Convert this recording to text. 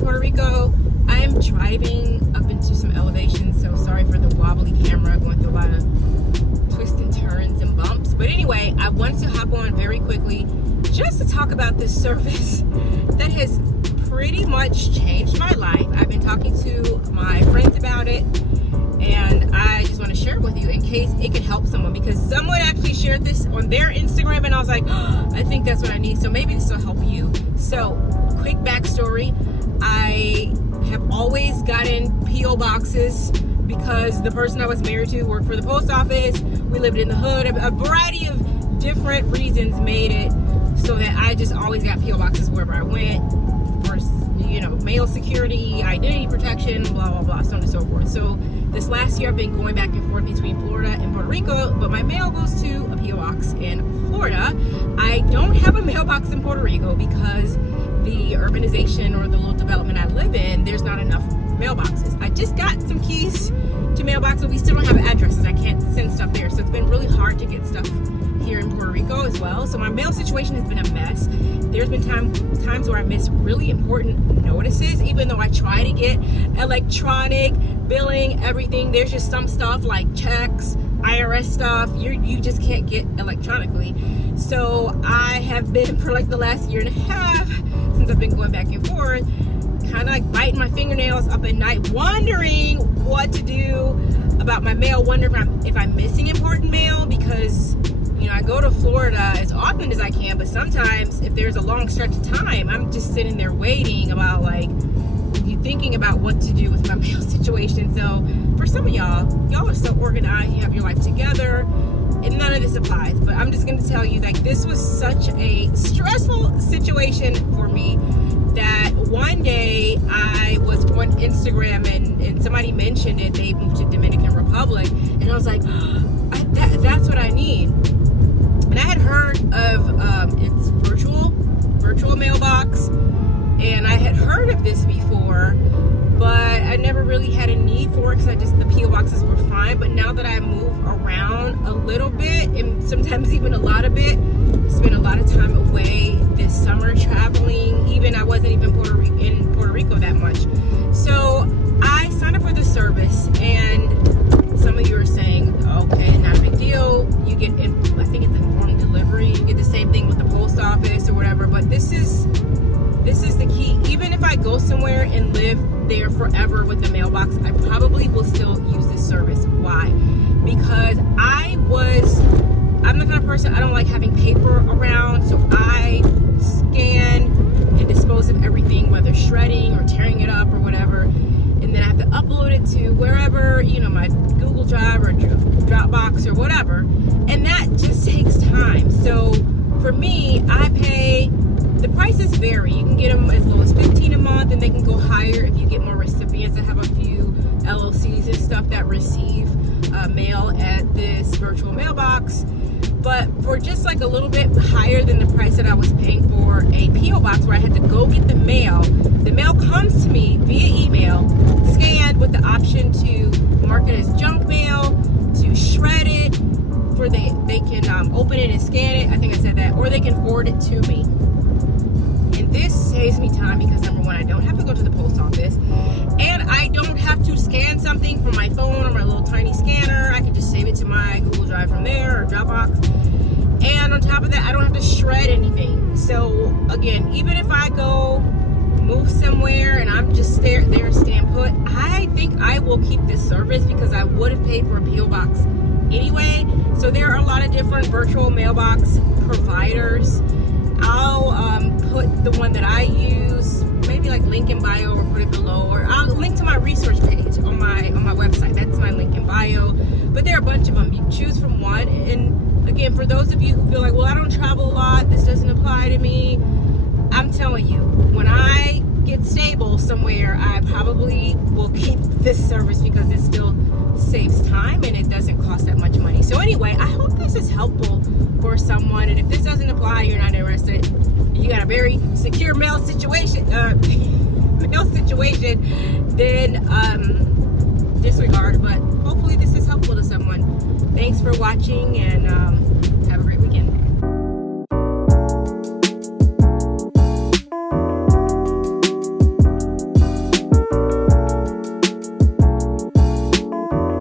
Puerto Rico. I am driving up into some elevation, so sorry for the wobbly camera, going through a lot of twists and turns and bumps. But anyway, I wanted to hop on very quickly just to talk about this service that has pretty much changed my life. I've been talking to my friends about it, and I just want to share it with you in case it could help someone, because someone actually shared this on their Instagram and I was like, oh, I think that's what I need, so maybe this will help you. So quick backstory, I have always gotten P.O. boxes because the person I was married to worked for the post office. We lived in the hood. A variety of different reasons made it so that I just always got P.O. boxes wherever I went. First, mail security, identity protection, blah, blah, blah, so on and so forth. So this last year I've been going back and forth between Florida and Puerto Rico, but my mail goes to a P.O. box in Florida. I don't have a mailbox in Puerto Rico because the urbanization or the little development I live in, there's not enough mailboxes. I just got some keys to mailbox, but we still don't have addresses. I can't send stuff there. So it's been really hard to get stuff here in Puerto Rico as well. So my mail situation has been a mess. There's been times where I miss really important notices, even though I try to get electronic billing, everything. There's just some stuff like checks, IRS stuff, you just can't get electronically. So I have been, for like the last year and a half, since I've been going back and forth, kind of like biting my fingernails up at night, wondering what to do about my mail, wondering if I'm missing important mail, because I go to Florida as often as I can, but sometimes if there's a long stretch of time, I'm just sitting there waiting about thinking about what to do with my mail situation. So for some of y'all are so organized, you have your life together, and none of this applies. But I'm just going to tell you, this was such a stressful situation for me that one day I was on Instagram and somebody mentioned it. They moved to Dominican Republic, and I was like, that's what I need. And I had heard of it's virtual mailbox, and I had heard of this before, but I never really had a need for it because the P.O. boxes were fine. But now that I move around a little bit, and sometimes even a lot of it, spent a lot of time away this summer traveling. Even I wasn't even in Puerto Rico that much. So I signed up for the service, and some of you are saying, okay, not a big deal. You get, I think it's informed delivery. You get the same thing with the post office or whatever. But this is the key. Even if I go somewhere and live there forever with the mailbox, I probably will still use this service. Why? Because I'm the kind of person, I don't like having paper around, so I scan and dispose of everything, whether shredding or tearing it up or whatever, and then I have to upload it to wherever, my Google Drive or Dropbox or whatever, and that just takes time. So for me, the prices vary. You can get them as low as $15 a month, and they can go higher if you get more recipients. I have a few LLCs and stuff that receive mail at this virtual mailbox. But for just a little bit higher than the price that I was paying for a P.O. box where I had to go get the mail comes to me via email, scanned with the option to mark it as junk mail, to shred it, they can open it and scan it, I think I said that, or they can forward it to me. And this saves me time because, number one, I don't have to go to the post office, and I don't have to scan something from my phone or my little tiny scanner. I can just save it to my Google Drive from there or Dropbox. And on top of that, I don't have to shred anything. So again, even if I go move somewhere and I'm just there stand put, I think I will keep this service because I would have paid for a P.O. box anyway. So there are a lot of different virtual mailbox providers. I'll put the one that I use, maybe link in bio, or put it below, or I'll link to my resource page on my website. That's my link in bio. But there are a bunch of them. You choose from one. And again, for those of you who feel like, well, I don't travel a lot, this doesn't apply to me, I'm telling you, when I get stable somewhere, I probably will keep this service because it still saves time and it doesn't cost that much money. So anyway, I hope this is helpful for someone, and if this doesn't apply, you're not interested, you got a very secure mail situation, then disregard. But hopefully this is helpful to someone. Thanks for watching, and